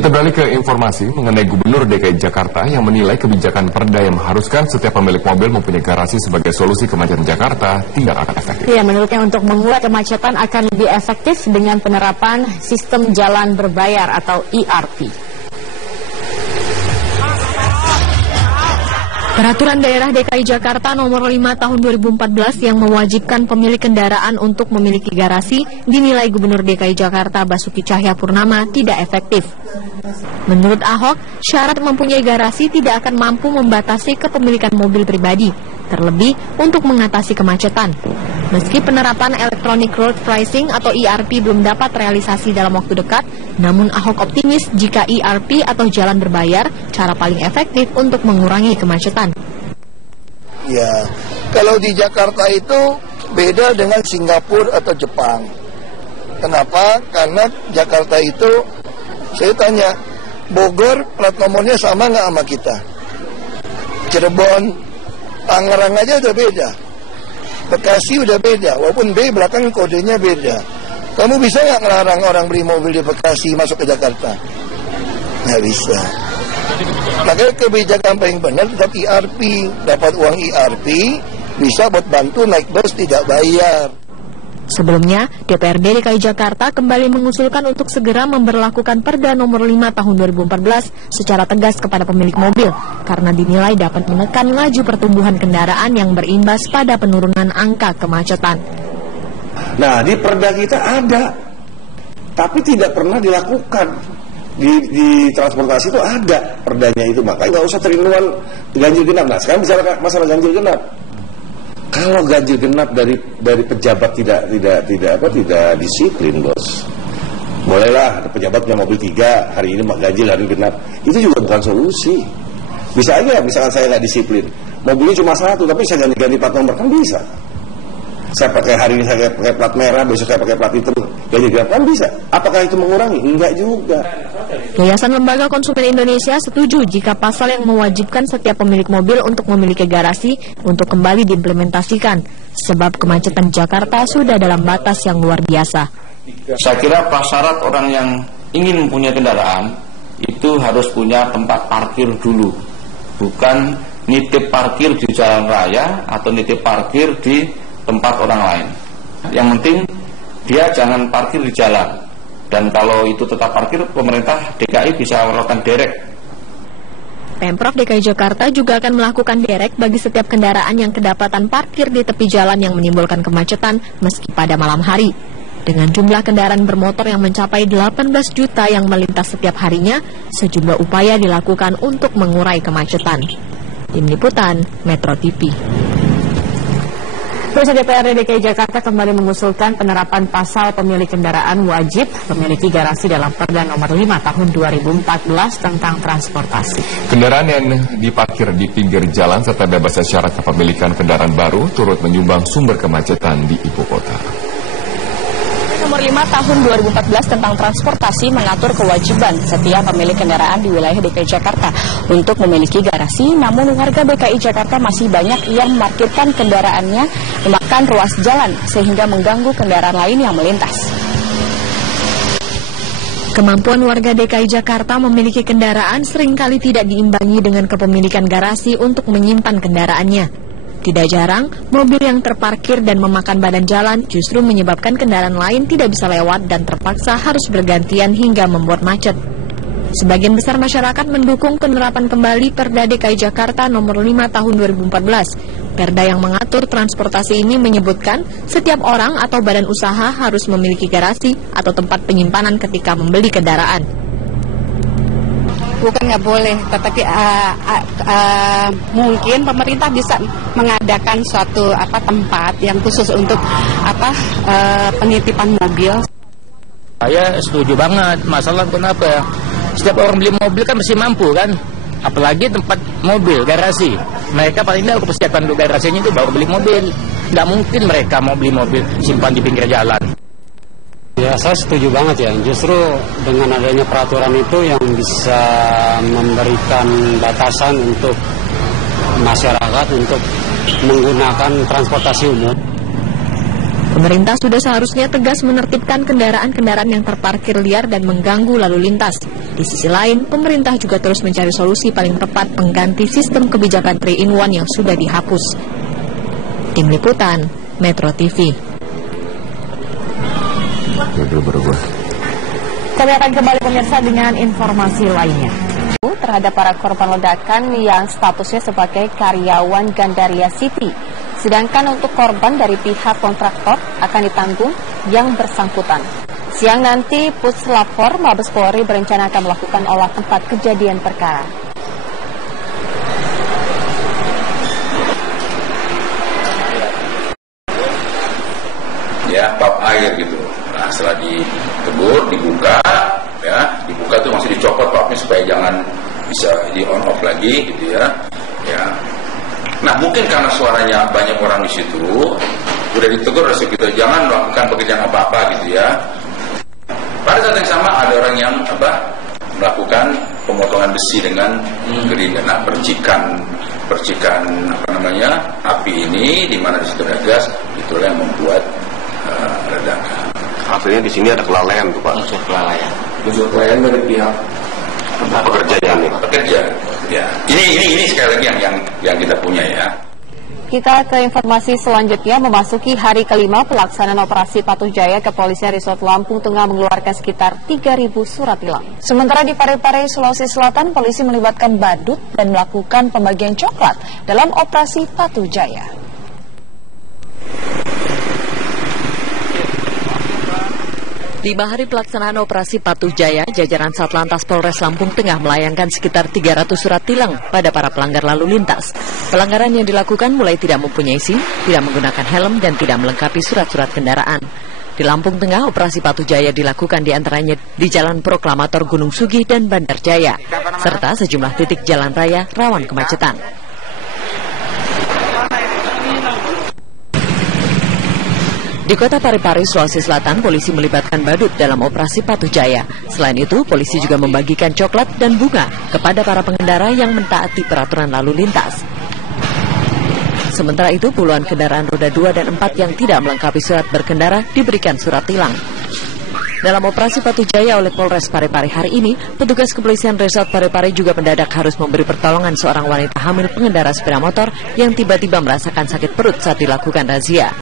Kita beralih ke informasi mengenai Gubernur DKI Jakarta yang menilai kebijakan Perda yang mengharuskan setiap pemilik mobil mempunyai garasi sebagai solusi kemacetan Jakarta tidak akan efektif. Ya, menurutnya untuk mengurai kemacetan akan lebih efektif dengan penerapan sistem jalan berbayar atau ERP. Peraturan Daerah DKI Jakarta nomor 5 tahun 2014 yang mewajibkan pemilik kendaraan untuk memiliki garasi dinilai Gubernur DKI Jakarta Basuki Cahayapurnama tidak efektif. Menurut Ahok, syarat mempunyai garasi tidak akan mampu membatasi kepemilikan mobil pribadi, terlebih untuk mengatasi kemacetan. Meski penerapan Electronic Road Pricing atau ERP belum dapat realisasi dalam waktu dekat, namun Ahok optimis jika ERP atau jalan berbayar cara paling efektif untuk mengurangi kemacetan. Ya, kalau di Jakarta itu beda dengan Singapura atau Jepang. Kenapa? Karena Jakarta itu, saya tanya, Bogor plat nomornya sama nggak sama kita? Cirebon, Tangerang aja udah beda. Bekasi udah beda, walaupun B belakang kodenya beda. Kamu bisa nggak ngelarang orang beli mobil di Bekasi masuk ke Jakarta? Nggak bisa. Makanya kebijakan paling benar tetap ERP. Dapat uang ERP, bisa buat bantu naik bus tidak bayar. Sebelumnya, DPRD DKI Jakarta kembali mengusulkan untuk segera memberlakukan Perda nomor 5 tahun 2014 secara tegas kepada pemilik mobil, karena dinilai dapat menekan laju pertumbuhan kendaraan yang berimbas pada penurunan angka kemacetan. Nah, di Perda kita ada, tapi tidak pernah dilakukan. Di transportasi itu ada perdanya itu, makanya nggak usah terinuan ganjil genap. Nah, sekarang bicara masalah ganjil genap. Kalau ganjil genap dari pejabat tidak disiplin, bos. Bolehlah pejabat punya mobil 3, hari ini ganjil, hari ini genap. Itu juga bukan solusi. Bisa aja, misalkan saya nggak disiplin, mobilnya cuma 1, tapi saya ganti-ganti plat nomor, kan bisa. Saya pakai hari ini saya pakai plat merah, besok saya pakai plat hitam, ganjil genap, kan bisa. Apakah itu mengurangi? Enggak juga. Yayasan Lembaga Konsumen Indonesia setuju jika pasal yang mewajibkan setiap pemilik mobil untuk memiliki garasi untuk kembali diimplementasikan, sebab kemacetan Jakarta sudah dalam batas yang luar biasa. Saya kira prasyarat orang yang ingin mempunyai kendaraan itu harus punya tempat parkir dulu, bukan nitip parkir di jalan raya atau nitip parkir di tempat orang lain. Yang penting dia jangan parkir di jalan. Dan kalau itu tetap parkir, pemerintah DKI bisa melakukan derek. Pemprov DKI Jakarta juga akan melakukan derek bagi setiap kendaraan yang kedapatan parkir di tepi jalan yang menimbulkan kemacetan meski pada malam hari. Dengan jumlah kendaraan bermotor yang mencapai 18 juta yang melintas setiap harinya, sejumlah upaya dilakukan untuk mengurai kemacetan. Tim Liputan, Metro TV. Pemirsa, DPRD DKI Jakarta kembali mengusulkan penerapan pasal pemilik kendaraan wajib memiliki garasi dalam Perda nomor 5 tahun 2014 tentang transportasi. Kendaraan yang diparkir di pinggir jalan serta bebas syarat kepemilikan kendaraan baru turut menyumbang sumber kemacetan di ibu kota. Nomor 5 tahun 2014 tentang transportasi mengatur kewajiban setiap pemilik kendaraan di wilayah DKI Jakarta untuk memiliki garasi, namun warga DKI Jakarta masih banyak yang memarkirkan kendaraannya memakan ruas jalan sehingga mengganggu kendaraan lain yang melintas. Kemampuan warga DKI Jakarta memiliki kendaraan seringkali tidak diimbangi dengan kepemilikan garasi untuk menyimpan kendaraannya. Tidak jarang, mobil yang terparkir dan memakan badan jalan justru menyebabkan kendaraan lain tidak bisa lewat dan terpaksa harus bergantian hingga membuat macet. Sebagian besar masyarakat mendukung penerapan kembali Perda DKI Jakarta nomor 5 tahun 2014. Perda yang mengatur transportasi ini menyebutkan setiap orang atau badan usaha harus memiliki garasi atau tempat penyimpanan ketika membeli kendaraan. Bukan nggak boleh, tetapi mungkin pemerintah bisa mengadakan suatu tempat yang khusus untuk penitipan mobil. Saya setuju banget. Masalah kenapa ya? Setiap orang beli mobil kan mesti mampu kan, apalagi tempat mobil garasi. Mereka paling tidak persiapan untuk garasinya itu baru beli mobil. Nggak mungkin mereka mau beli mobil simpan di pinggir jalan. Ya, saya setuju banget ya. Justru dengan adanya peraturan itu yang bisa memberikan batasan untuk masyarakat untuk menggunakan transportasi umum. Pemerintah sudah seharusnya tegas menertibkan kendaraan-kendaraan yang terparkir liar dan mengganggu lalu lintas. Di sisi lain, pemerintah juga terus mencari solusi paling tepat pengganti sistem kebijakan 3-in-1 yang sudah dihapus. Tim Liputan, Metro TV. Kami akan kembali pemirsa dengan informasi lainnya. Terhadap para korban ledakan yang statusnya sebagai karyawan Gandaria City. Sedangkan untuk korban dari pihak kontraktor akan ditanggung yang bersangkutan. Siang nanti Puslapor Mabes Polri berencana akan melakukan olah tempat kejadian perkara. Ya, pap air gitu. Nah, setelah ditegur, dibuka tuh masih dicopot papnya supaya jangan bisa di on off lagi gitu ya. Nah, mungkin karena suaranya banyak orang di situ, udah ditegur gitu, jangan melakukan pekerjaan apa-apa gitu ya. Pada saat yang sama ada orang yang melakukan pemotongan besi dengan gerinda. Nah, percikan api ini di mana di situ ada gas, itulah yang membuat ledakan. Artinya di sini ada kelalaian tuh Pak. Unsur kelalaian dari pihak pekerja. Ya. Ini sekali lagi yang kita punya ya. Kita ke informasi selanjutnya. Memasuki hari kelima pelaksanaan operasi Patuh Jaya, Kepolisian Resort Lampung Tengah mengeluarkan sekitar 3.000 surat tilang. Sementara di Parepare, Sulawesi Selatan, polisi melibatkan badut dan melakukan pembagian coklat dalam operasi Patuh Jaya. Lima hari pelaksanaan operasi Patuh Jaya, jajaran Satlantas Polres Lampung Tengah melayangkan sekitar 300 surat tilang pada para pelanggar lalu lintas. Pelanggaran yang dilakukan mulai tidak mempunyai SIM, tidak menggunakan helm, dan tidak melengkapi surat-surat kendaraan. Di Lampung Tengah, operasi Patuh Jaya dilakukan diantaranya di Jalan Proklamator Gunung Sugih dan Bandar Jaya, serta sejumlah titik jalan raya rawan kemacetan. Di kota Parepare, Sulawesi Selatan, polisi melibatkan badut dalam operasi Patuh Jaya. Selain itu, polisi juga membagikan coklat dan bunga kepada para pengendara yang mentaati peraturan lalu lintas. Sementara itu, puluhan kendaraan roda 2 dan 4 yang tidak melengkapi surat berkendara diberikan surat tilang. Dalam operasi Patuh Jaya oleh Polres Parepare hari ini, petugas kepolisian Resort Parepare juga mendadak harus memberi pertolongan seorang wanita hamil pengendara sepeda motor yang tiba-tiba merasakan sakit perut saat dilakukan razia.